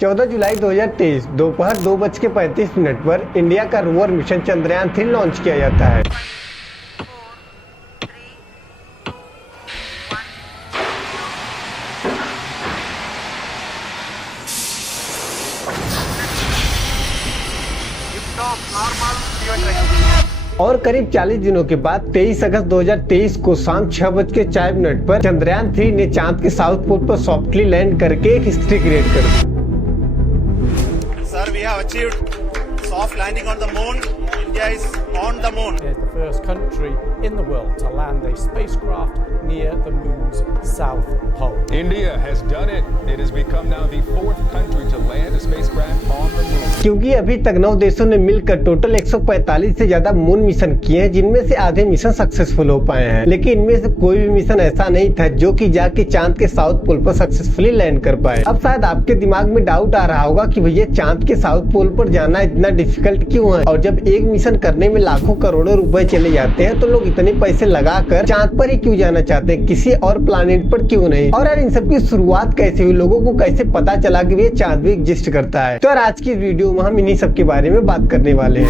14 जुलाई 2023 दोपहर 2:35 पर इंडिया का रोवर मिशन चंद्रयान 3 लॉन्च किया जाता है। और करीब 40 दिनों के बाद 23 अगस्त 2023 को शाम 6:04 पर चंद्रयान 3 ने चांद के साउथ पोल पर सॉफ्टली लैंड करके एक हिस्ट्री क्रिएट कर दी। Sir, we have achieved soft landing on the moon. India is on the moon. It is the first country in the world to land a spacecraft near the moon's south pole. India has done it. It has become now the fourth country to land a spacecraft on the moon. क्योंकि अभी तक 9 देशों ने मिलकर total 145 से ज्यादा moon mission किए हैं, जिनमें से आधे मिशन सक्सेसफुल हो पाए हैं, लेकिन इनमें से कोई भी मिशन ऐसा नहीं था जो कि जाके चांद के साउथ पोल पर सक्सेसफुली लैंड कर पाए। अब शायद आपके दिमाग में डाउट आ रहा होगा कि भैया चांद के साउथ पोल पर जाना इतना डिफिकल्ट क्यों है, और जब एक मिशन करने में लाखों करोड़ों रुपए चले जाते हैं तो लोग इतने पैसे लगाकर चांद पर ही क्यों जाना चाहते हैं, किसी और प्लानेट पर क्यों नहीं। और यार इन सब की शुरुआत कैसे हुई, लोगों को कैसे पता चला कि भैया चांद भी एग्जिस्ट करता है। तो यार आज की वीडियो में हम इन्हीं सब के बारे में बात करने वाले हैं।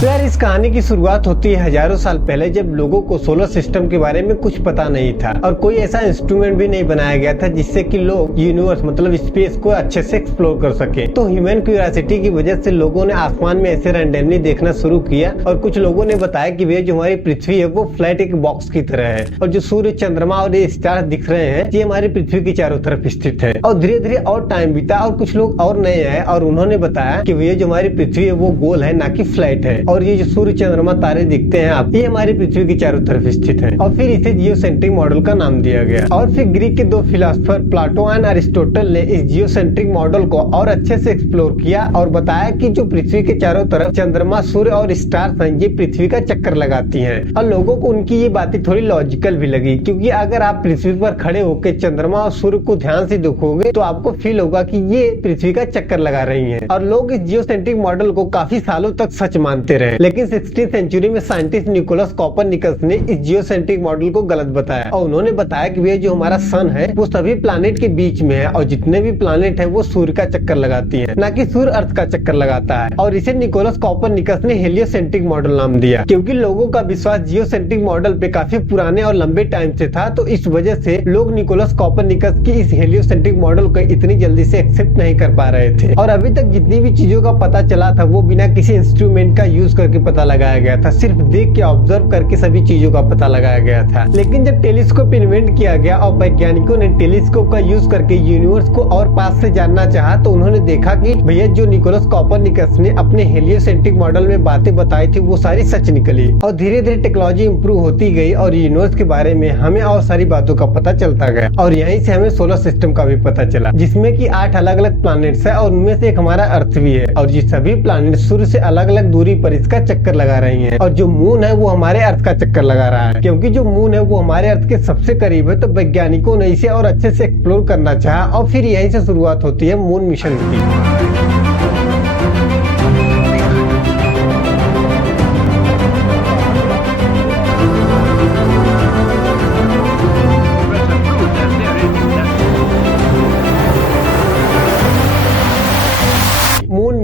तो यार इस कहानी की शुरुआत होती है हजारों साल पहले, जब लोगों को सोलर सिस्टम के बारे में कुछ पता नहीं था और कोई ऐसा इंस्ट्रूमेंट भी नहीं बनाया गया था जिससे कि लोग यूनिवर्स मतलब स्पेस को अच्छे से एक्सप्लोर कर सके। तो ह्यूमन क्यूरियोसिटी की वजह से लोगों ने आसमान में ऐसे रैंडमली देखना शुरू किया और कुछ लोगों ने बताया कि भैया जो हमारी पृथ्वी है वो फ्लैट एक बॉक्स की तरह है और जो सूर्य, चंद्रमा और ये स्टार दिख रहे हैं ये हमारी पृथ्वी के चारों तरफ स्थित है। और धीरे धीरे और टाइम बीता और कुछ लोग और नए आए और उन्होंने बताया कि भैया जो हमारी पृथ्वी है वो गोल है, ना कि फ्लैट है, और ये जो सूर्य, चंद्रमा, तारे दिखते हैं आप, ये हमारी पृथ्वी के चारों तरफ स्थित है। और फिर इसे जियोसेंट्रिक मॉडल का नाम दिया गया। और फिर ग्रीक के 2 फिलोसोफर प्लेटो एंड अरिस्टोटल ने इस जियोसेंट्रिक मॉडल को और अच्छे से एक्सप्लोर किया और बताया कि जो पृथ्वी के चारों तरफ चंद्रमा, सूर्य और स्टार्स हैं ये पृथ्वी का चक्कर लगाती हैं। और लोगों को उनकी ये बातें थोड़ी लॉजिकल भी लगी, क्योंकि अगर आप पृथ्वी पर खड़े होकर चंद्रमा और सूर्य को ध्यान से देखोगे तो आपको फील होगा कि ये पृथ्वी का चक्कर लगा रही है। और लोग इस जियोसेंट्रिक मॉडल को काफी सालों तक सच मानते रहे, लेकिन 16वीं सेंचुरी में साइंटिस्ट निकोलस कोपरनिकस ने इस जियोसेंट्रिक मॉडल को गलत बताया और उन्होंने बताया कि ये जो हमारा सन है वो सभी प्लैनेट के बीच में है और जितने भी प्लैनेट है वो सूर्य का चक्कर लगाती है, ना कि सूर्य अर्थ का चक्कर लगाता है। और इसे निकोलस कोपरनिकस ने हेलियोसेंट्रिक मॉडल नाम दिया, क्योंकि लोगों का विश्वास जियोसेंट्रिक मॉडल पे काफी पुराने और लंबे टाइम से था। तो इस वजह से लोग निकोलस कोपरनिकस की इस हेलियोसेंट्रिक मॉडल को इतनी जल्दी से एक्सेप्ट नहीं कर पा रहे थे। और अभी तक जितनी भी चीजों का पता चला था वो बिना किसी इंस्ट्रूमेंट का यूज करके पता लगाया गया था, सिर्फ देख के ऑब्जर्व करके सभी चीजों का पता लगाया गया था। लेकिन जब टेलीस्कोप इन्वेंट किया गया और वैज्ञानिकों ने टेलीस्कोप का यूज करके यूनिवर्स को और पास से जानना चाहा तो उन्होंने देखा कि भैया जो निकोलस कोपरनिकस ने अपने हेलियोसेंट्रिक मॉडल में बातें बताई थी वो सारी सच निकली। और धीरे धीरे टेक्नोलॉजी इंप्रूव होती गई और यूनिवर्स के बारे में हमें और सारी बातों का पता चलता गया। और यहीं से हमें सोलर सिस्टम का भी पता चला, जिसमें कि 8 अलग अलग प्लैनेट्स है और उनमें से एक हमारा अर्थ भी है। और ये सभी प्लैनेट सूर्य से अलग अलग दूरी पर इसका चक्कर लगा रही है। और जो मून है वो हमारे अर्थ का चक्कर लगा रहा है। क्योंकि जो मून है वो हमारे अर्थ के सबसे करीब है तो वैज्ञानिकों ने इसे और अच्छे से एक्सप्लोर करना चाहा और फिर यहीं से शुरुआत होती है मून मिशन की।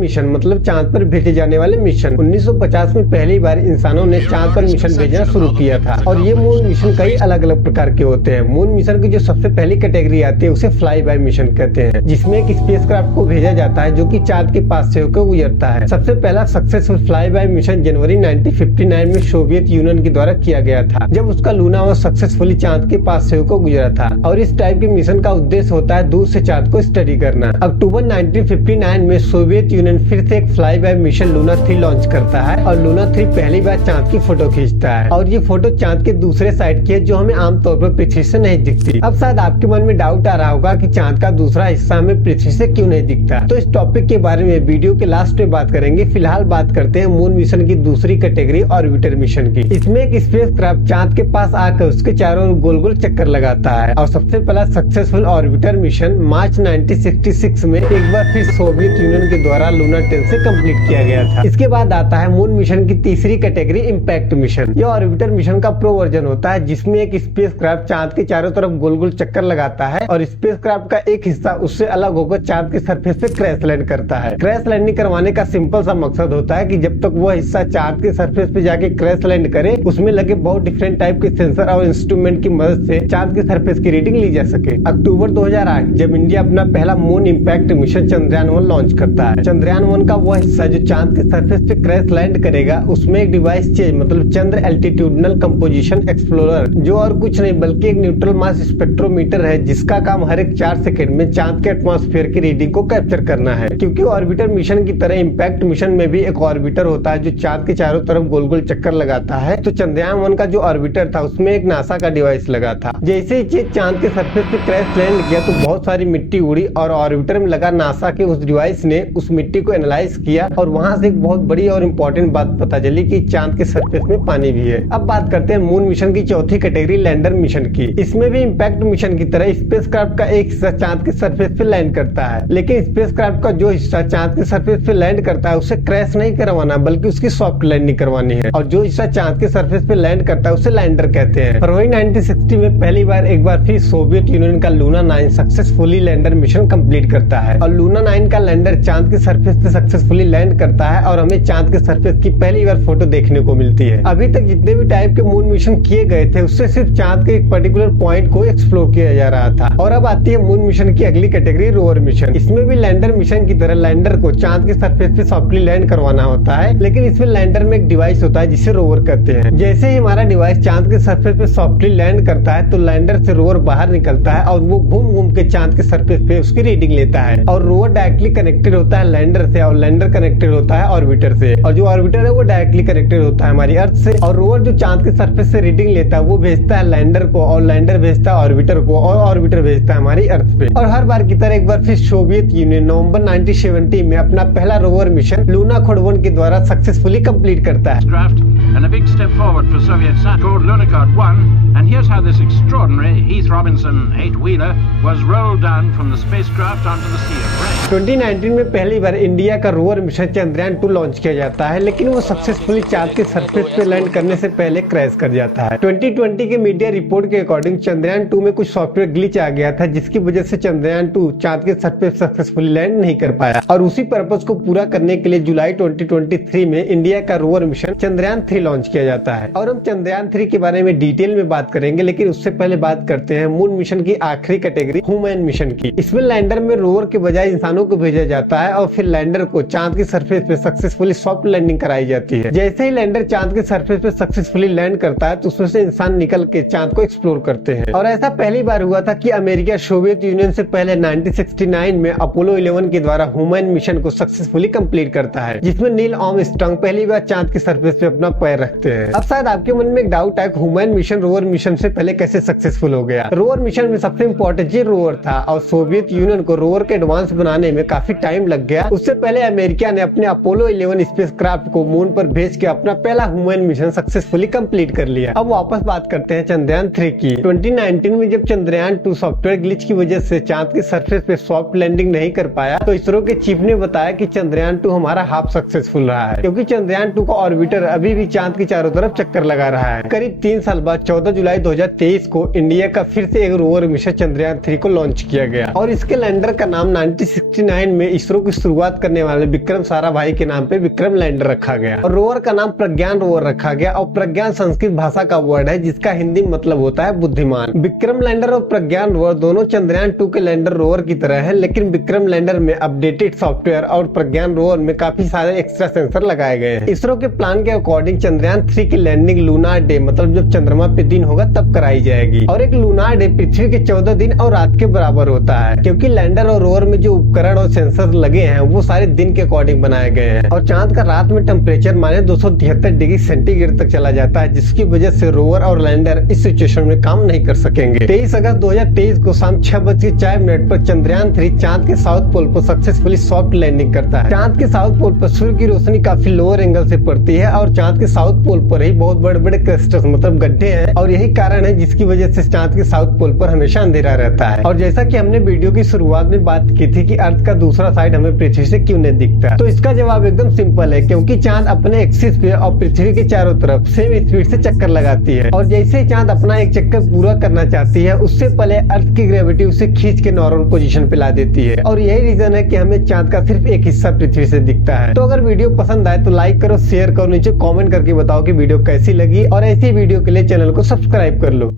मिशन मतलब चांद पर भेजे जाने वाले मिशन। 1950 में पहली बार इंसानों ने चांद पर मिशन भेजना शुरू किया था और ये मून मिशन कई अलग अलग प्रकार के होते हैं। मून मिशन की जो सबसे पहली कैटेगरी आती है उसे फ्लाई बाय मिशन कहते हैं, जिसमें एक स्पेसक्राफ्ट को भेजा जाता है जो कि चांद के पास से होकर गुजरता है। सबसे पहला सक्सेसफुल फ्लाई बाय मिशन जनवरी 1959 में सोवियत यूनियन के द्वारा किया गया था, जब उसका लूना वो सक्सेसफुली चांद के पास से होकर गुजरा था। और इस टाइप के मिशन का उद्देश्य होता है दूर से चांद को स्टडी करना। अक्टूबर 1959 में सोवियत यूनियन फिर से एक fly bye mission Luna 3 launch करता है और लूना 3 पहली बार चांद की फोटो खींचता है और ये फोटो चांद के दूसरे साइड की है जो हमें आमतौर पर पृथ्वी से नहीं दिखती। अब शायद आपके मन में डाउट आ रहा होगा कि चांद का दूसरा हिस्सा हमें पृथ्वी से क्यों नहीं दिखता। तो इस टॉपिक के बारे में वीडियो के लास्ट में बात करेंगे। फिलहाल बात करते हैं मून मिशन की दूसरी कैटेगरी ऑर्बिटर मिशन की। इसमें एक स्पेसक्राफ्ट चांद के पास आकर उसके चारों ओर गोल गोल चक्कर लगाता है और सबसे पहला सक्सेसफुल ऑर्बिटर मिशन मार्च 1966 में एक बार फिर सोवियत यूनियन के द्वारा लूना इंटेलिजेंस से कंप्लीट किया गया था। इसके बाद आता है मून मिशन की तीसरी कैटेगरी, इम्पैक्ट मिशन। यह ऑर्बिटर मिशन का प्रो वर्जन होता है, जिसमें एक स्पेसक्राफ्ट चांद के चारों तरफ गोल गोल चक्कर लगाता है और स्पेसक्राफ्ट का एक हिस्सा उससे अलग होकर चांद के सरफेस पे क्रैश लैंड करता है। क्रैश लैंडिंग करवाने का सिंपल सा मकसद होता है कि जब तक वह हिस्सा चांद के सरफेस पे जाके क्रैश लैंड करे, उसमें लगे बहुत डिफरेंट टाइप के सेंसर और इंस्ट्रूमेंट की मदद से चांद के सरफेस की रीडिंग ली जा सके। अक्टूबर 2008 जब इंडिया अपना पहला moon impact mission Chandrayaan 1 launch करता है। चंद्रयान 1 का वह हिस्सा जो चांद के सरफेस पे क्रैश लैंड करेगा, उसमें एक डिवाइस चेंज मतलब चंद्र एल्टीट्यूडनल कंपोजिशन एक्सप्लोरर, जो और कुछ नहीं बल्कि एक न्यूट्रल मास स्पेक्ट्रोमीटर है, जिसका काम हर एक 4 सेकंड में चांद के एटमॉस्फेयर की रीडिंग को कैप्चर करना है। क्योंकि ऑर्बिटर मिशन की तरह इम्पैक्ट मिशन में भी एक ऑर्बिटर होता है जो चांद के चारों तरफ गोल गोल चक्कर लगाता है, तो चंद्रयान 1 का जो ऑर्बिटर था उसमें एक नासा का डिवाइस लगा था। जैसे ही चीज चांद के सरफेस पे क्रैश लैंड किया तो बहुत सारी मिट्टी उड़ी और ऑर्बिटर में लगा नासा के उस डिवाइस ने उस मिट्टी को एनालाइज किया और वहां से एक बहुत बड़ी और इम्पोर्टेंट बात पता चली कि चांद के सरफेस में पानी भी है। अब बात करते हैं मून मिशन की चौथी कैटेगरी, लैंडर मिशन की। इसमें भी इम्पैक्ट मिशन की तरह स्पेसक्राफ्ट का एक हिस्सा चांद के सरफेस पे लैंड करता है, लेकिन स्पेसक्राफ्ट का जो हिस्सा चांद के सरफेस पे लैंड करता है उसे क्रैश नहीं करवाना बल्कि उसकी सॉफ्ट लैंडिंग करवानी है, और जो हिस्सा चांद के सरफेस पे लैंड करता है उसे लैंडर कहते हैं। फरवरी 1960 में पहली बार एक बार फिर सोवियत यूनियन का Luna 9 successfully lander mission complete करता है और लूना 9 का लैंडर चांद के सरफेस पे सक्सेसफुली लैंड करता है और हमें चांद के सरफेस की पहली बार फोटो देखने को मिलती है। अभी तक जितने भी टाइप के मून मिशन किए गए थे उससे सिर्फ चांद के एक पर्टिकुलर पॉइंट को एक्सप्लोर किया जा रहा था। और अब आती है मून मिशन की अगली कैटेगरी, रोवर मिशन। इसमें भी लैंडर मिशन की तरह लैंडर को चांद के सरफेस पे सॉफ्टली लैंड करवाना होता है, लेकिन इसमें लैंडर में एक डिवाइस होता है जिसे रोवर कहते हैं। जैसे ही हमारा डिवाइस चांद के सरफेस पे सॉफ्टली लैंड करता है तो लैंडर से रोवर बाहर निकलता है और वो घूम घूम के चांद के सरफेस पे उसकी रीडिंग लेता है और रोवर डायरेक्टली कनेक्टेड होता है लैंडर से और लैंडर कनेक्टेड होता है ऑर्बिटर से, और जो ऑर्बिटर है वो डायरेक्टली कनेक्टेड होता है हमारी अर्थ से, और रोवर जो चांद के सरफेस से रीडिंग लेता है वो भेजता है लैंडर को और लैंडर भेजता है ऑर्बिटर को और ऑर्बिटर भेजता है हमारी अर्थ पे। और हर बार की तरह एक बार फिर सोवियत यूनियन नवंबर 1970 में अपना पहला रोवर मिशन लूना खोड 1 के द्वारा सक्सेसफुली कंप्लीट करता है। And a big step forward for Soviet science called Lunokhod 1, and here's how this extraordinary Heath Robinson 8-wheeler was rolled down from the spacecraft onto the Sea of Rain. 2019 में पहली बार India का rover mission Chandrayaan 2 launch किया जाता है, लेकिन वो successfully चांद के सरफेस पे लैंड करने से पहले क्रैश कर जाता है। 2020 के मीडिया रिपोर्ट के अकॉर्डिंग चंद्रयान 2 में कुछ सॉफ्टवेयर ग्लिच आ गया था, जिसकी वजह से चंद्रयान 2 चांद के सरफेस सक्सेसफुली लैंड नहीं कर पाया, और उसी पर्पज को पूरा करने के लिए जुलाई 2023 में इंडिया का रोवर मिशन चंद्रयान 3 लॉन्च किया जाता है। और हम चंद्रयान 3 के बारे में डिटेल में बात करेंगे, लेकिन उससे पहले बात करते हैं मून मिशन की आखिरी कैटेगरी, ह्यूमन मिशन की। इसमें लैंडर में रोवर के बजाय इंसानों को भेजा जाता है और फिर लैंडर को चांद की सरफेस पे सक्सेसफुली सॉफ्ट लैंडिंग कराई जाती है। जैसे ही लैंडर चांद के सरफेस पे सक्सेसफुली लैंड करता है तो उसमें से इंसान निकल के चांद को एक्सप्लोर करते हैं, और ऐसा पहली बार हुआ था कि अमेरिका सोवियत यूनियन से पहले 1969 में अपोलो 11 के द्वारा ह्यूमन मिशन को सक्सेसफुली कंप्लीट करता है, जिसमें नील आर्मस्ट्रांग पहली बार चांद की सरफेस पे अपना पैर रखते हैं। अब शायद आपके मन में एक डाउट है, ह्यूमन मिशन रोवर मिशन से पहले कैसे सक्सेसफुल हो गया। रोवर मिशन में सबसे इम्पोर्टेंट चीज रोवर था, और सोवियत यूनियन को रोवर के एडवांस बनाने में काफी टाइम लग गया। उससे पहले अमेरिका ने अपने अपोलो 11 स्पेसक्राफ्ट को मून पर भेज के अपना पहला ह्यूमन मिशन सक्सेसफुली कंप्लीट कर लिया। अब वापस बात करते हैं चंद्रयान 3 की। 2019 में जब चंद्रयान 2 सॉफ्टवेयर ग्लिच की वजह से चांद के सरफेस पे सॉफ्ट लैंडिंग नहीं कर पाया, तो इसरो के चीफ ने बताया कि चंद्रयान 2 हमारा हाफ सक्सेसफुल रहा है, क्योंकि चंद्रयान 2 का ऑर्बिटर अभी भी चांद के चारों तरफ चक्कर लगा रहा है। करीब 3 साल बाद 14 जुलाई 2023 को इंडिया का फिर से एक रोवर मिशन चंद्रयान 3 को लॉन्च किया गया, और इसके लैंडर का नाम 1969 में इसरो की शुरुआत करने वाले विक्रम साराभाई के नाम पे विक्रम लैंडर रखा गया, और रोवर का नाम प्रज्ञान रोवर रखा गया। और प्रज्ञान संस्कृत भाषा का वर्ड है जिसका हिंदी मतलब होता है बुद्धिमान। विक्रम लैंडर और प्रज्ञान रोवर दोनों चंद्रयान 2 के लैंडर रोवर की तरह है, लेकिन विक्रम लैंडर में अपडेटेड सॉफ्टवेयर और प्रज्ञान रोवर में काफी सारे एक्स्ट्रा सेंसर लगाए गए हैं। इसरो के प्लान के अकॉर्डिंग चंद्रयान 3 की लैंडिंग लूनार डे मतलब जब चंद्रमा पे दिन होगा तब कराई जाएगी, और एक लूनार डे पृथ्वी के 14 दिन और रात के बराबर होता है, क्योंकि लैंडर और रोवर में जो उपकरण और सेंसर लगे हैं वो सारे दिन के अकॉर्डिंग बनाए गए हैं। और चांद का रात में टेम्परेचर माने 273 डिग्री सेंटीग्रेड तक चला जाता है, जिसकी वजह से रोवर और लैंडर इस सिचुएशन में काम नहीं कर सकेंगे। 23 अगस्त 2023 को शाम 6:04 पर चंद्रयान 3 चांद के साउथ पोल पर सक्सेसफुली सॉफ्ट लैंडिंग करता है। चांद के साउथ पोल पर सूर्य की रोशनी काफी लोअर एंगल से पड़ती है, और चांद के साउथ पोल पर ही बहुत बड़े बड़े क्लस्टर्स मतलब गड्ढे हैं और यही कारण है जिसकी वजह से चांद के साउथ पोल पर हमेशा अंधेरा रहता है। और जैसा कि हमने वीडियो की शुरुआत में बात की थी कि अर्थ का दूसरा साइड हमें पृथ्वी से क्यों नहीं दिखता, तो इसका जवाब एकदम सिंपल है, क्योंकि चांद अपने एक्सिस पे और पृथ्वी के चारों तरफ सेम स्पीड से चक्कर लगाती है और जैसे ही चांद अपना एक चक्कर पूरा करना चाहती है उससे पहले अर्थ की ग्रेविटी उसे खींच के नॉर्मल पोजीशन पे ला देती है और यही रीजन है कि हमें चांद का सिर्फ एक हिस्सा पृथ्वी से दिखता है। तो अगर वीडियो पसंद आए तो लाइक करो, शेयर करो, नीचे कमेंट करके बताओ कि वीडियो कैसी लगी और ऐसी वीडियो के लिए चैनल को सब्सक्राइब कर लो।